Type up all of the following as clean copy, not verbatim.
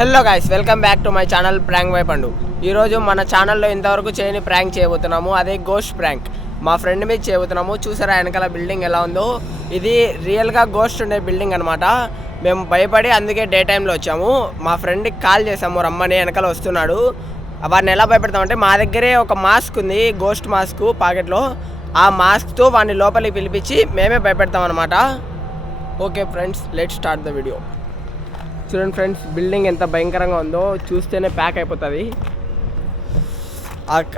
Hello guys, welcome back to my channel prank by పండు. ఈరోజు మన ఛానల్లో ఇంతవరకు చేయని ప్రాంక్ చేయబోతున్నాము. అదే గోస్ట్ ప్రాంక్. మా ఫ్రెండ్ మీద చేయబోతున్నాము. చూసారా వెనకాల బిల్డింగ్ ఎలా ఉందో? ఇది రియల్గా గోస్ట్ ఉండే బిల్డింగ్ అనమాట. మేము భయపడి అందుకే డే టైంలో వచ్చాము. మా ఫ్రెండ్కి కాల్ చేసాము రమ్మని, వెనకాల వస్తున్నాడు. వాడిని ఎలా భయపెడతామంటే, మా దగ్గరే ఒక మాస్క్ ఉంది, గోస్ట్ మాస్క్ పాకెట్లో. ఆ మాస్క్తో వాడిని లోపలికి పిలిపించి మేమే భయపెడతాం అనమాట. Okay friends, let start the video. చూడండి ఫ్రెండ్స్, బిల్డింగ్ ఎంత భయంకరంగా ఉందో చూస్తేనే ప్యాక్ అయిపోతుంది.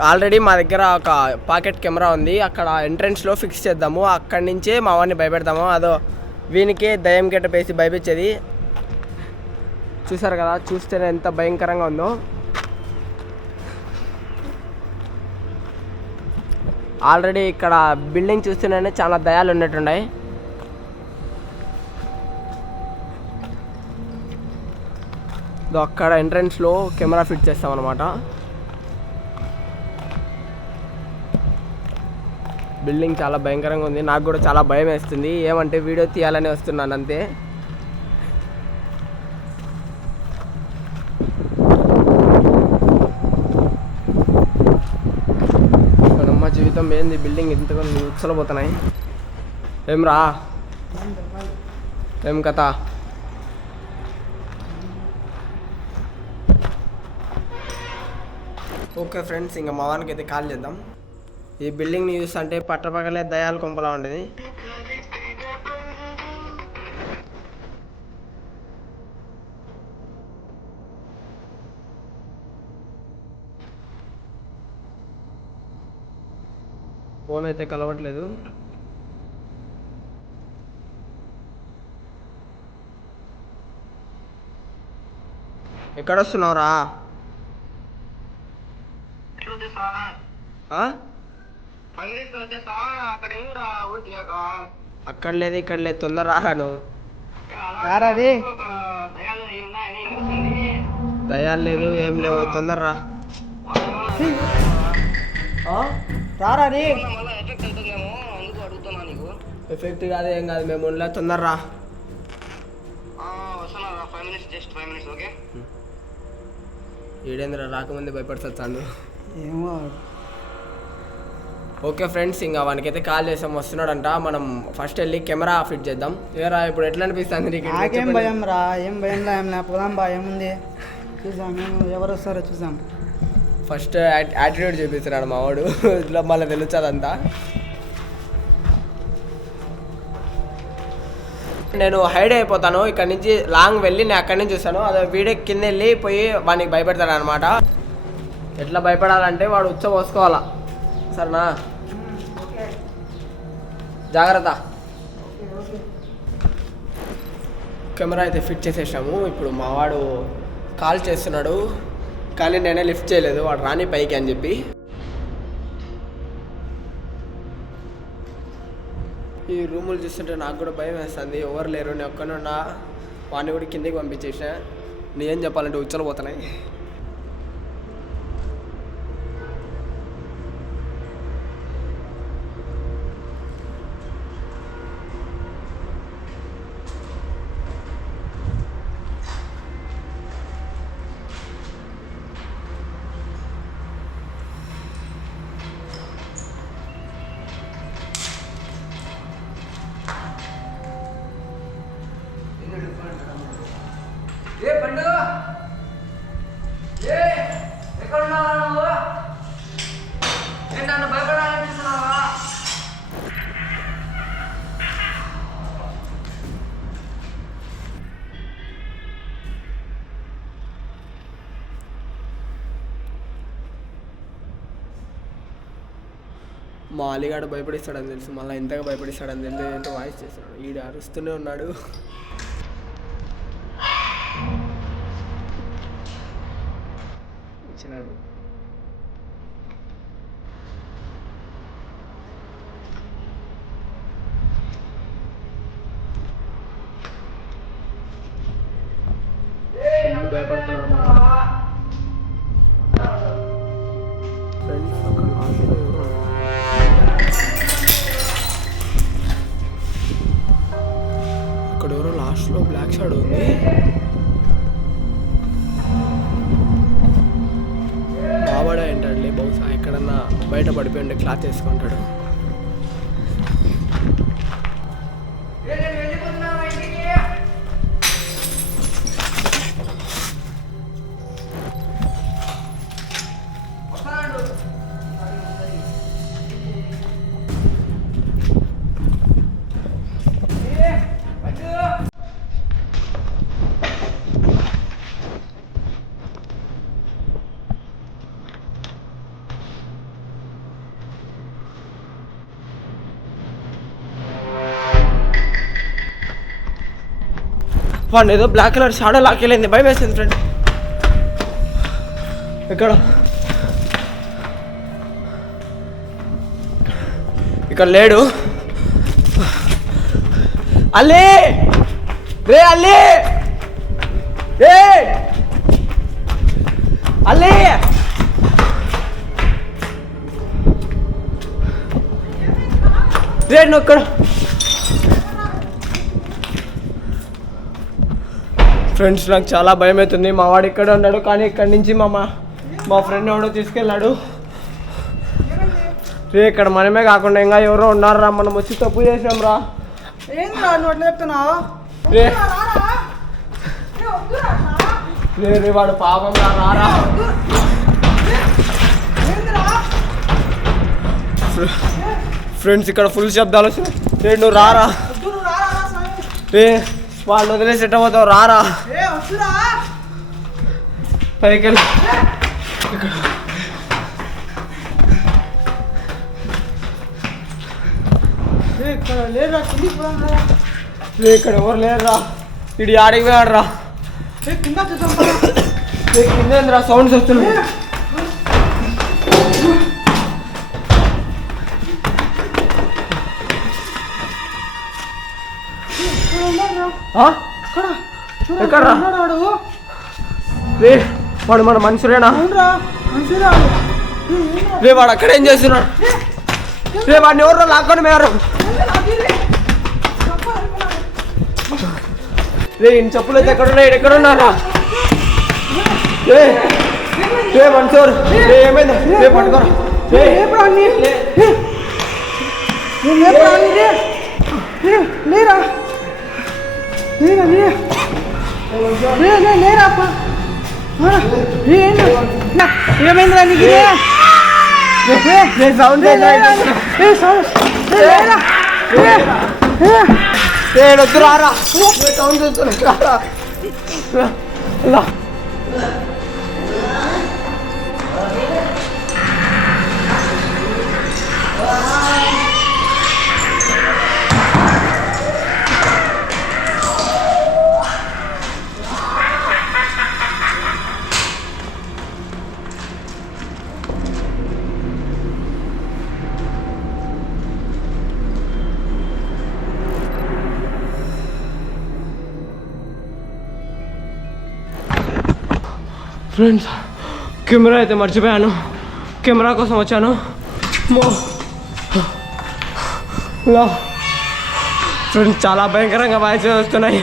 ఆల్రెడీ మా దగ్గర ఒక పాకెట్ కెమెరా ఉంది, అక్కడ ఎంట్రన్స్లో ఫిక్స్ చేద్దాము. అక్కడి నుంచే మా వాడిని భయపెడతాము. అదో వీనికి దయ్యం గెటప్ వేసి భయపించేది. చూసారు కదా, చూస్తేనే ఎంత భయంకరంగా ఉందో. ఆల్రెడీ ఇక్కడ బిల్డింగ్ చూస్తేనే చాలా దయాలు ఉన్నట్టున్నాయి. అక్కడ ఎంట్రన్స్లో కెమెరా ఫిట్ చేస్తాం అనమాట. బిల్డింగ్ చాలా భయంకరంగా ఉంది. నాకు కూడా చాలా భయం వేస్తుంది. ఏమంటే వీడియో తీయాలని వస్తున్నాను అంతే. అమ్మ జీవితం ఏంది, బిల్డింగ్ ఇంతగా ఉచ్చలపోతున్నాయి. ఏం రా, ఏం కథ? ఓకే ఫ్రెండ్స్, ఇంకా మా వానికి అయితే కాల్ చేద్దాం. ఈ బిల్డింగ్ని చూస్తే అంటే పట్టపక్కలే దయాలు కొంపలా ఉండేది. ఫోన్ అయితే కలవట్లేదు. ఎక్కడ వస్తున్నావురా? అక్కడ లేదు ఇక్కడ లేదు, తొందర రాను. దయాలు లేదు ఏం లేవు, తొందర రా. ఎఫెక్ట్ కాదు ఏం కాదు, మేము ఉండలే, తొందర రా. ఏడేంద్ర రాకముందే భయపడుతాడు. ఏమో. ఓకే ఫ్రెండ్స్, ఇంకా వానికైతే కాల్ చేసాం, వస్తున్నాడంట. మనం ఫస్ట్ వెళ్ళి కెమెరా ఫిట్ చేద్దాం. ఏరా ఇప్పుడు ఎట్లా అనిపిస్తుంది నీకు? నాకేం భయం రా, ఏం భయం రా, ఏం లేకపోదాం బా, ఏముంది చూసాం. మేము ఎవరు వస్తారో చూసాం. ఫస్ట్ యాటిట్యూడ్ చూపిస్తున్నాడు మా వాడు. ఇట్లా మళ్ళీ తెలుస్తుందంతా. నేను హైడ్ అయిపోతాను ఇక్కడ నుంచి, లాంగ్ వెళ్ళి నేను అక్కడి నుంచి చూస్తాను. అదే వీడియో కింద వెళ్ళి పోయి వానికి భయపెడతాడు అనమాట. ఎట్లా భయపడాలంటే వాడు ఉచ్చ పోసుకోవాలా, సరేనా? జాగ్రత్త. కెమెరా అయితే ఫిట్ చేసేసాము. ఇప్పుడు మా వాడు కాల్ చేస్తున్నాడు, కానీ నేనే లిఫ్ట్ చేయలేదు. వాడు రాని పైకి అని చెప్పి. ఈ రూములు చూస్తుంటే నాకు కూడా భయం వేస్తుంది. ఎవరు లేరు, నేను ఒక్కనే ఉన్నా. వాడిని కూడా కిందకి పంపించేసా. నేనేం చెప్పాలంటే ఉచ్చలు పోతున్నాయి. ఏ పండు, ఏ ఎక్కడ ఉన్నావా నువ్వు? నేను నన్ను భయపడాలనిపిస్తున్నావా? మా అలీగాడు భయపడిస్తాడని తెలుసు, మళ్ళీ ఇంతగా భయపడిస్తాడని తెలియదు. ఏంటో వాయిస్ చేస్తున్నాడు, ఈడ అరుస్తూనే ఉన్నాడు. ఇచ్చినాడు. భయపడుతున్నాడు ఫ్రెండ్స్. అక్కడ ఎవరో లాస్ట్లో బ్లాక్ షాడో ఉంది. బయట పడిపోయింది, క్లాత్ వేసుకుంటాడు. వాడిని ఏదో బ్లాక్ కలర్ షాడో లాక్కెళ్ళింది, భయం వేసింది ఫ్రెండ్. ఎక్కడ? ఇక్కడ లేడు. అల్లే రే, అల్లే రే, అల్లే రే, నువ్వు ఎక్కడ? ఫ్రెండ్స్ నాకు చాలా భయం అవుతుంది. మా వాడు ఇక్కడ ఉన్నాడు, కానీ ఇక్కడి నుంచి మా ఫ్రెండ్ ఎవడో తీసుకెళ్ళాడు. రే ఇక్కడ మనమే కాకుండా ఇంకా ఎవరో ఉన్నారా, మనం వచ్చి తప్పు చేసాం రా. రే రే రే వాడు పాపం రారా. ఫ్రెండ్స్ ఇక్కడ ఫుల్ శబ్దాలు వస్తున్నాయి. రే నువ్వు రారా. రే వాళ్ళు వదిలేసి ఎట్ట పోతావు, రారా పైకి వెళ్ళి. ఇక్కడ ఎవరు లేరురా. ఇడి ఆడికి పోయాడు రా. కింద సౌండ్స్ వస్తున్నాయి. ఎక్కడ రే? వాడు మన మనుషులేనా? రే వాడు అక్కడ ఏం చేస్తున్నాడు? రే వాడిని ఎవరు లాక్కొని మేరు. రే ఇన్ని చెప్పులు అయితే ఎక్కడున్నాయి? ఎక్కడ ఉన్నారా? రే రే మన్సూర్, రే ఏమైంది? రే పట్టుకోరా. లేరా ఏమైందిరా నీకు? సౌండ్ వద్దు రారా. సౌండ్ వస్తున్నా. ఫ్రెండ్స్ కెమెరా అయితే మర్చిపోయాను, కెమెరా కోసం వచ్చాను. ఫ్రెండ్స్ చాలా భయంకరంగా వాయిస్ వస్తున్నాయి.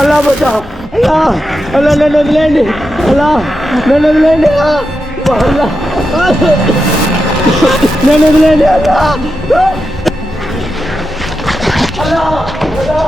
అలా బచా, అలా అలా నన్ను వదిలేండి, అలా నన్ను వదిలేండి, నన్ను వదిలేండి, అలా అలా అలా